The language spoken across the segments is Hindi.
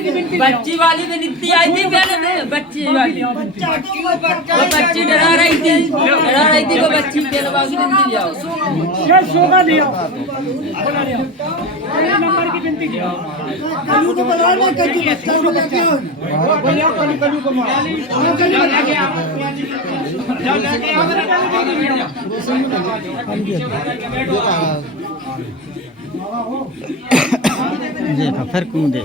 बच्ची वाली में नीति आई थी पहले, बच्ची वाली वो बच्ची डरा रही थी वो बच्ची पहले बाकी नीति लिया सोगा लिया नंबर की गिनती कलू को बुला ले, कलू बच्चा को लेके आओ। कलू को मारो लेके आओ देखा फिर कूदे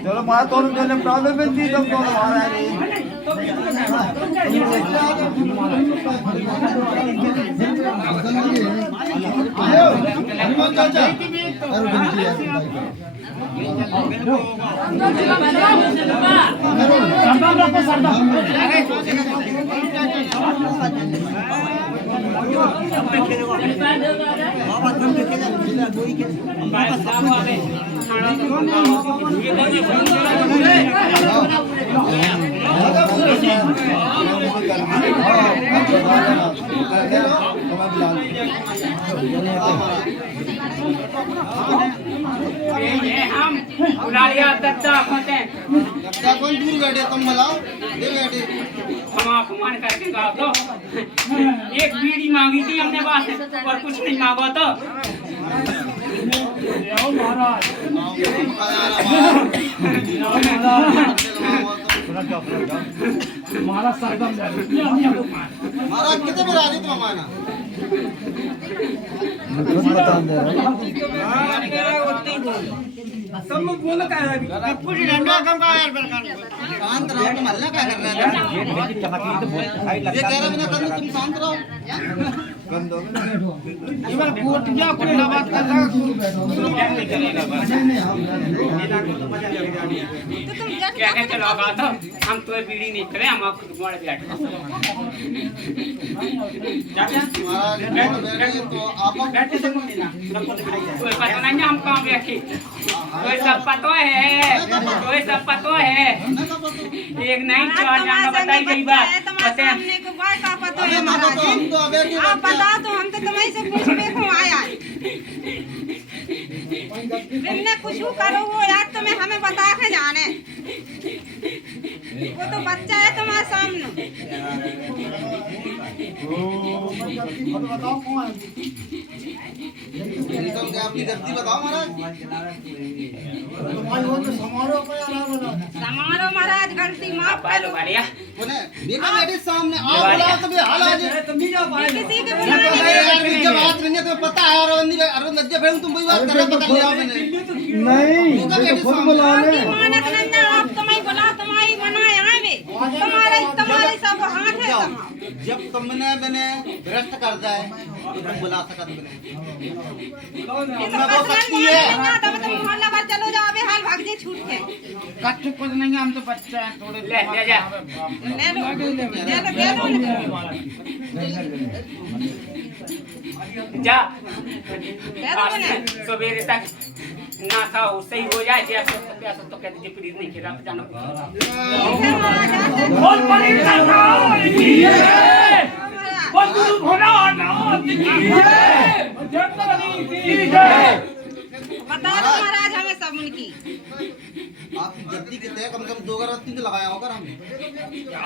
चलो मारा तो प्रॉब्लम में थी तब तो हमारा हम बुला लिया दत्ता होते हैं कौन दूर बैठे तुम बुलाओ दे बैठे हम अपमान करके गाओ तो एक बीड़ी मांगी थी हमने बात और कुछ नहीं मांगा तो महाराज महाराज सरदम महाराज कितने में राजी तुम हमारा सब लोग बोल का है पूरी डंडा कम का यार शांत रहो तुम हल्ला क्या कर रहे हो ये कह रहा बिना करने तुम शांत रहो बंद हो इधर कोट जा खुला बात कर रहा क्या कहते लोग आता हम तो बीड़ी नहीं करे हम आपको तुम्हारे बैठ महाराज तो आप बैठे तो कोई पता नहीं हम कहाँ बैठे कोई सब पता है एक नहीं चार जाना बताई गई बात पता है आप बता दो, हम तो तुम्हें से पूछने को आया बिना कुछ करो वो यार तुम्हें हमें बता के जाने वो तो बच्चा है तुम्हारे सामने बताओ कौन अपनी गलती बताओ महाराज समारो महाराज गलती माफ बालो बढ़िया देखो बेटे सामने आओ बुलाओ तभी हाल आज किसी के जब बात नहीं है तुम्हें पता है अरविंद लज्जा फिर तुम वही बात कर रहे हो पकड़ लिया मैंने नहीं खुद बुला ले मानक नंदा आप तुम्हें बुला तुम्हारी बनाए आवे तुम्हारे सब हाथ है जब तुमने मैंने भ्रष्ट कर जाए तो तुम बुला सकत बने ये तो सकती है तब तुम मोहल्ला भर चलो जाओ अबे हाल भाग जे छूट के कच्छ कुछ नहीं हम तो बच्चा है थोड़े ले जा जा सवेरे तक ना था सही हो जाए जैसे प्यासा तो कहते जो प्लीज नहीं खेला जाना बहुत बड़ी बता दो महाराज हमें सब उनकी आपकी गलती कितने कम से कम 2 अगरबत्ती तो लगाया होगा हम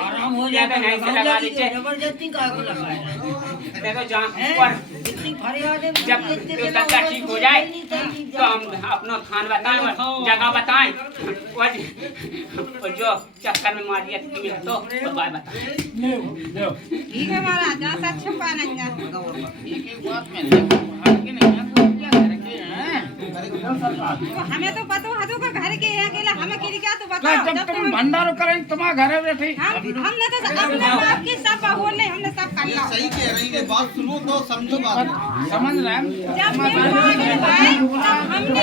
आराम हो जाएगा नहीं से लगा लीजिए जबरदस्ती का लगाया देखो जहाँ पर इतनी फरियादें जब तक ठीक हो जाए तो हम अपना थान बताएं जगह बताएं और जो चक्कर में मार दिया तो बाय बताएं ठीक है महाराज जहाँ से छुपा नहीं जा हमें तो पता है तो घर के है अकेला हमें के क्या तो बताओ जब तुम भंडारो करें तुम्हारे घर बैठे हमने तो अपने बाप की सब बोल नहीं हमने सब कर लिया सही कह रही है बात सुनो तो समझो बात समझ रहे हैं जब हमने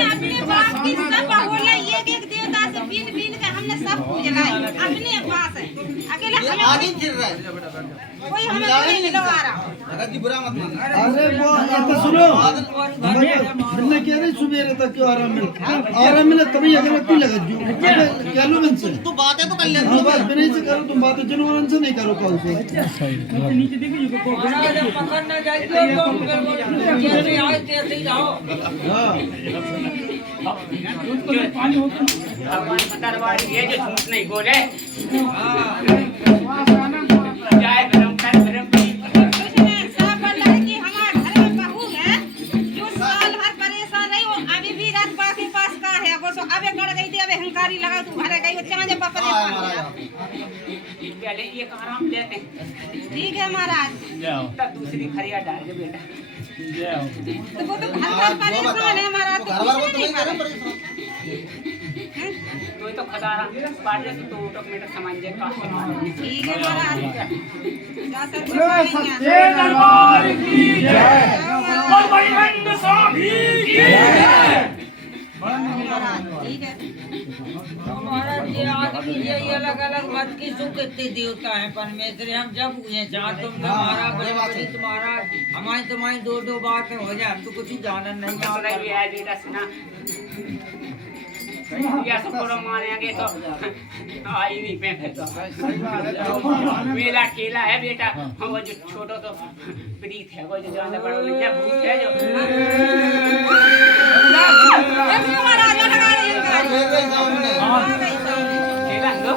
अपने बाप की सब बोल एक देवता से बीन बीन के हमने सब पूजना अपने पास है अकेले आज ही फिर रहा है कोई हमें नहीं मिलवा रहा। भगत जी बुरा मत मानना। अरे वो तो सुनो हमने क्या नहीं सुबेरे तक क्यों आराम मिले तभी अगरबत्ती लगा जो क्या लो मन से तू बातें तो कर ले हाँ बस बिना से करो तुम बातें जनवन से नहीं करो कौन से महाराज पकड़ना चाहिए तो जैसे आए तैसे ही रहो। दरबार ये जो झूठ नहीं बोले जाए गरम कर गरम सब बोला कि हमारे घर में बहू है जो साल भर परेशान रही वो अभी भी रात बाकी पास का है वो सो अबे गड़ गई थी अबे हंकारी लगा तू भरे गई वो चांजे पर परेशान है। पहले ये आराम देते हैं ठीक है महाराज तब दूसरी खरिया डाल दे बेटा तो वो तो घर भर परेशान है महाराज तो घर कुछ वालों को नहीं नहीं करे पता। परेशान। तो ये तो खदारा बाजे से तो टक मीटर सामान जे का ठीक है महाराज जा सर सच्चे दरबार की जय और बड़ी बंद साभी की जय महाराज ठीक है महाराज ये आदमी ये अलग अलग मत की सुख कितने देवता है परमेश्वर हम जब हुए जहाँ तुम हमारा बड़ी तुम्हारा हमारी तुम्हारी दो बातें हो जाए हम तो कुछ जानन नहीं सुना भी है बेटा सुना या तो पूरा मारेंगे तो आई नहीं पे फिर तो मेला केला है बेटा वो जो छोटो तो प्रीत है वो जो जाने बड़ा क्या भूत है जो महाराज लगा रहे हैं केला लो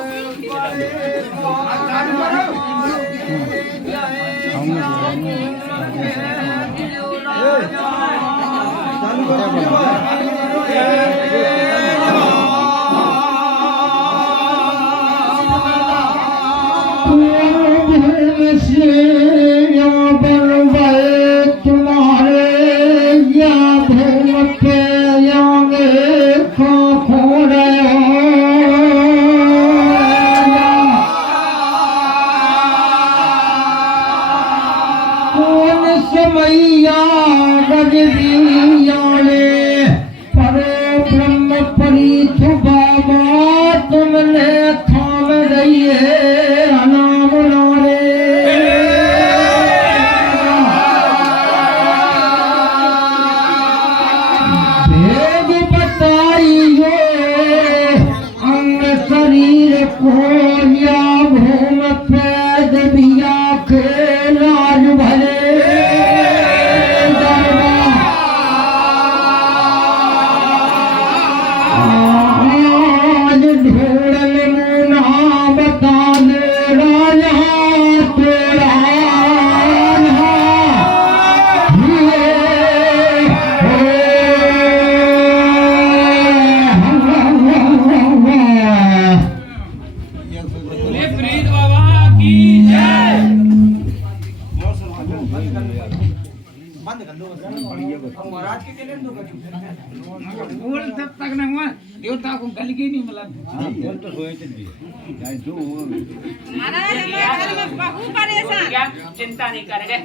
महाराज हमारे घर में बहू परेशान क्या चिंता नहीं करेंगे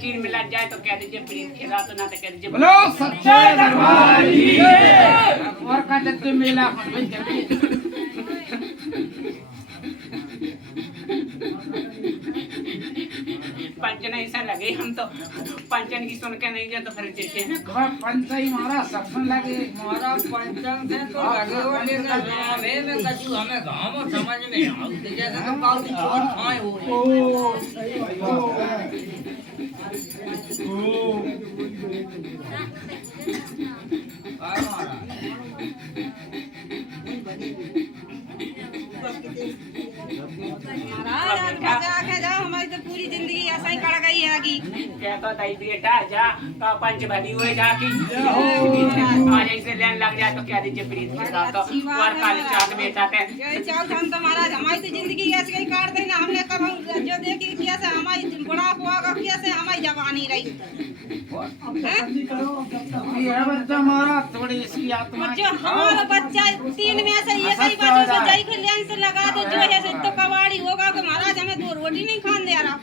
कीर मिला जाए तो कह दीजिए प्रीत खेला तो ना तो कह दीजिए बोलो सच्चे दरबार की जय और का जत्ते मेला पंचन ऐसा लगे हम तो पंचन की सुन के नहीं जाए तो फिर देखे पंच ही मारा सपन लगे हमारा पंचम से तो लगे हो लेकर जावे में कछु हमें गांव में समझ में आओ जैसे तो काउ की छोट खाए हो महाराज आज बचा के जाओ हमारी तो पूरी जिंदगी ऐसा ही कट गई है की कहता था बेटा जा का पंच भली हुए जाकी आज ऐसे लेन लग जाए तो क्या दीजिए प्रीत के साथ तो और काल चाक बेटा थे ये चाल हम तो महाराज हमारी तो जिंदगी ऐसे ही काट देना हमने कब जो देखी कैसे हमारी बुढ़ापा होगा कैसे हमारी जवानी रही ये बच्चा मारा थोड़ी इसकी आत्मा जो हमारा बच्चा 3 में से एक ही बच्चों से जाई के लेंस से लगा दो जो है से तो कबाड़ी होगा कि महाराज हमें 2 रोटी नहीं खान दे रहा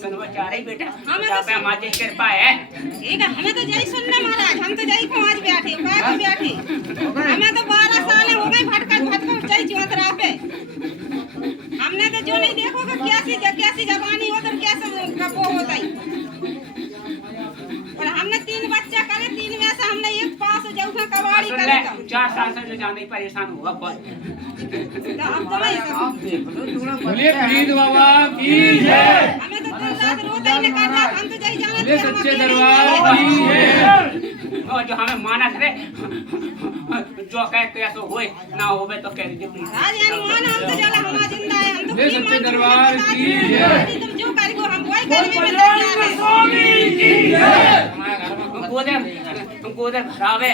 सुनवा चाह रही बेटा हमें पे हमारी कृपा है ठीक है हमें तो जय सुनना महाराज हम तो जय को आज बैठे क्या को बैठे हमें तो 12 साल हो हो गई भटका चाहिए चौतरा पे। हमने तो जो नहीं देखो कि कैसी जवानी हो तो कैसे वो होता ही। और हमने 3 बच्चे करे, 3 में से हमने एक पास जो है कबाड़ी करे। 4 साल से जो जाने परेशान हुआ बहुत। तो अब तो नहीं बोले प्रीत बाबा की जय। हमें तो दिन रात रोता ही नहीं कर रहा, हम तो जाई जाना बोले सच्चे दरबार की जय। और जो हमें मानस रे जो कहते ऐसो होए ना होवे तो कह दीजिए प्लीज। आज यानी मान हम तो जाला हमारा जिंदा है, हम तो बोले सच्चे दरबार की जय। तुम जो करेगो हम वही करेंगे में तैयार है। स्वामी की जय। हमारे घर में तुमको उधर भरावे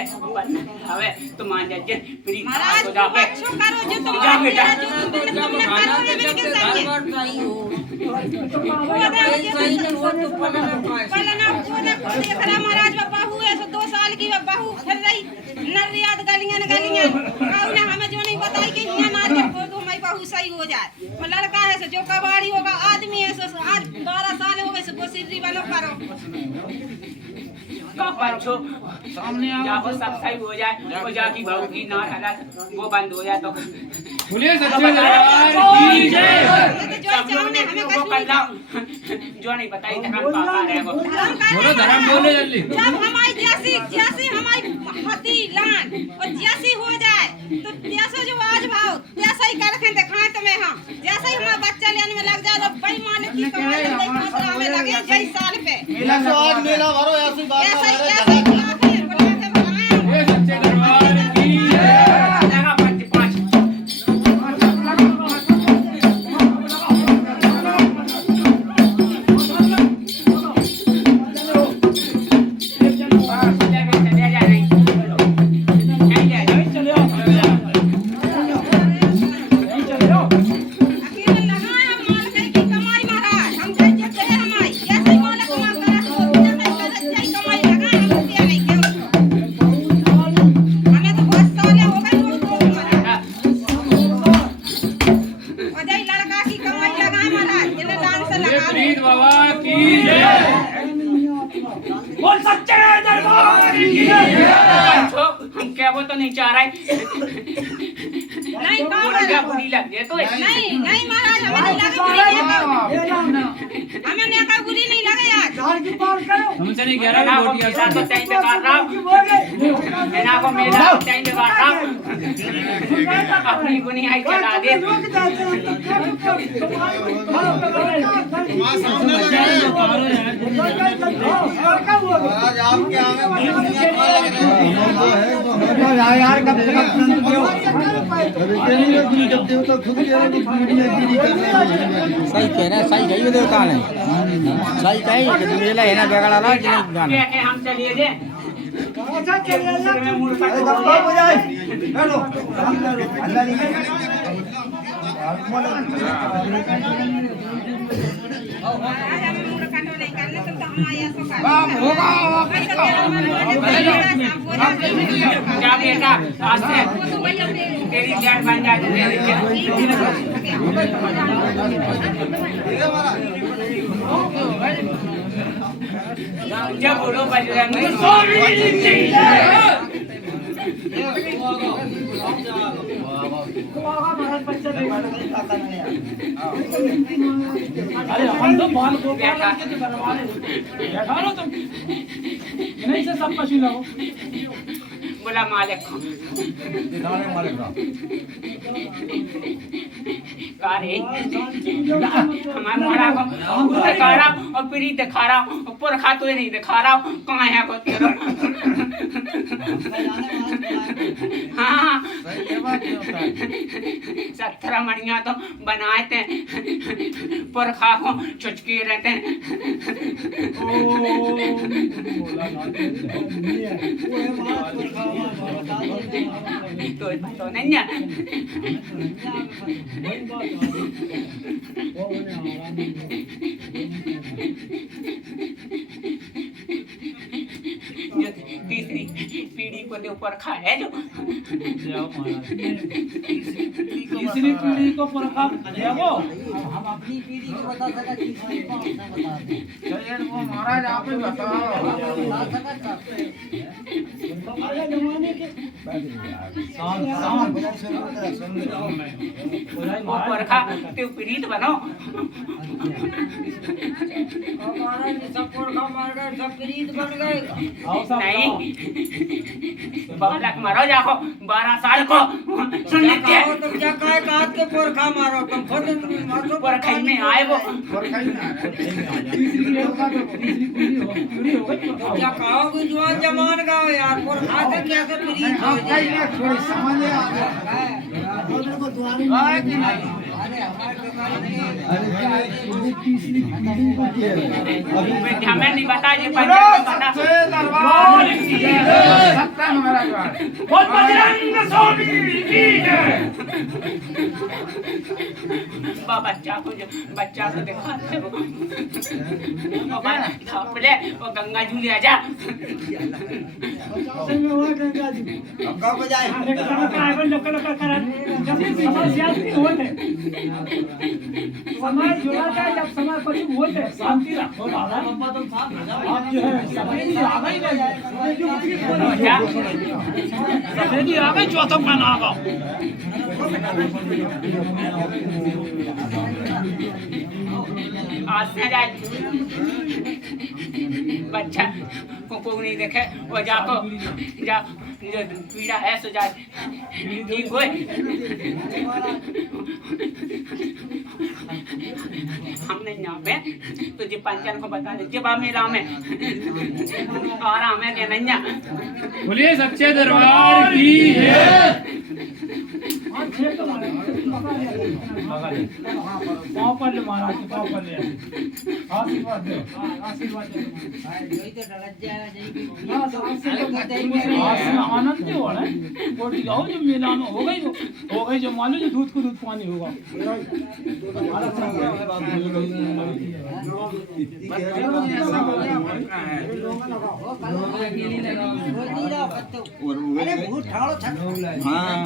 तो मान जाइए प्लीज महाराज तो जा पे अच्छो करो जो तुम जा बेटा। तुमने करो ये मेरे के संग पहले ना वो देख रहा महाराज बाबा हुए सो 2 साल की बहू फिर रही नरियाद गलियां और ने हमें जो नहीं बताई कि यहाँ नारियल को दो हमारी बहू सही हो जाए। वो लड़का है सो जो कबाड़ी होगा, आदमी है सो आज 12 साल हो गए सो सिद्धि बनो करो पंचो सामने जाओ सब सही हो जाए और जाकी बहू की ना हालत वो बंद हो जाए तो बोले सच्चे दरबार की जय। जो नहीं बताई धर्म पापा रहेगो। बोलो धर्म बोले जल्दी। जब हमारी जैसी हमारी हती लान और जैसी हो जाए तो जैसा जो आज भाव जैसा ही कर रखे दिखाए तुम्हें हम जैसा ही हमारा बच्चा लेने में लग जाए बेईमान की कमाई हमें लगे 6 साल पे मेला से आज मेला भरो ऐसी बात ऐसा ही बोले थे भगवान। बोले सच्चे दरबार की जय। लगा 5 प्रीत बाबा की जय। बोल सच्चे दरबार की जय। हम क्या वो तो नहीं चाह रहे नहीं क्या बुरी लग गई तो नहीं नहीं महाराज हमें नहीं लगे हमें नहीं का बुरी नहीं लगे आज हमसे नहीं कह रहा को मेला तो टाइम पे काट रहा मेरा को मेला टाइम पे काट रहा अपनी गुनियाई चला दे मां सामने लगे महाराज आपके आगे दुनिया लग रहे हैं यार कब जब देवता खुद कह रहे हैं मीडिया गिरी कर रहे हैं। सही कह रहे हैं, सही कही देवता ने सही कही कि मेला है ना बेगड़ा ना कि नहीं गाना के हम चलिए जे महाराज हमें मुंह काटो नहीं करने तो हमारे ऐसा जा बेटा आज से तेरी जान बन जाए तेरी जब बोलो बजरंगी स्वामी जी अरे हम तो बाल को बैठा लो तुम नहीं से सब पशु लगो बोला मालिक अरे हमारे मरा को दिखा रहा और पीढ़ी दिखा रहा और पुरखा तो नहीं दिखा रहा कहाँ है को तेरा हाँ 17 मणिया तो बनाए थे पुरखा को चुचके रहते हैं तो नहीं है जो तीसरी पीढ़ी को जो पुरखा है जो तीसरी पीढ़ी को पुरखा देखो हम अपनी पीढ़ी को बता सका तीसरी कौन सा बता दे वो महाराज आप ही बताओ बता सका शांत शांत वो परखा ते प्रीत बनो हमारा ये सब पुरखा मर गए सब प्रीत बन गए आओ सब नहीं बालक मरो जाको 12 साल को सुन लीजिए तुम क्या कहे काट के पुरखा मारो तुम खुद मारो परखा में आए वो तीसरी हो गई क्या कहोगे जवान जमान गाओ यार पुरखा से कैसे प्रीत हो जाए तीसरी पीढ़ी को किया है। अभी हमें नहीं बता ये पंचायत में बता बोल बजरंग स्वामी की जय बच्चा को दिखाते वो ले वो गंगा जी ले आजा कब बजाए समाज जुड़ा था जब समाज पति होते शांति रखो दादा आप जो है सफेदी आ गई सफेदी आ गई चौथा पहना आ गया आज से जाए बच्चा को नहीं देखे वो जाको जा जो पीड़ा है सो जाए ठीक होए हमने यहाँ पे तो जी पंचन को बता दीजिए बा मेरा में आराम है कि नहीं बोलिए सच्चे दरबार की जय पाँव पर ले महाराज पाँव पर ले आशीर्वाद दे आनंद हो रहा है कोटी गाओ जो मेला में हो गई जो मान लो जो दूध को दूध पानी होगा अरे भूत ठाड़ो छक हाँ